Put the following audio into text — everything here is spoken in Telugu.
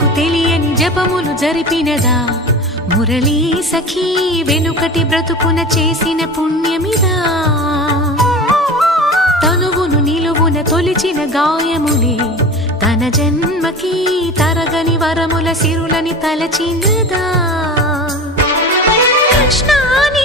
తనకు తెలియని జపములు జరిపినదా మురళీ సఖీ వెనుకటి బ్రతుకున చేసిన పుణ్యమిదా తనువును నిలువున తొలిచిన గాయములే తన జన్మకి తరగని వరముల సిరులని తలచినదా కృష్ణాని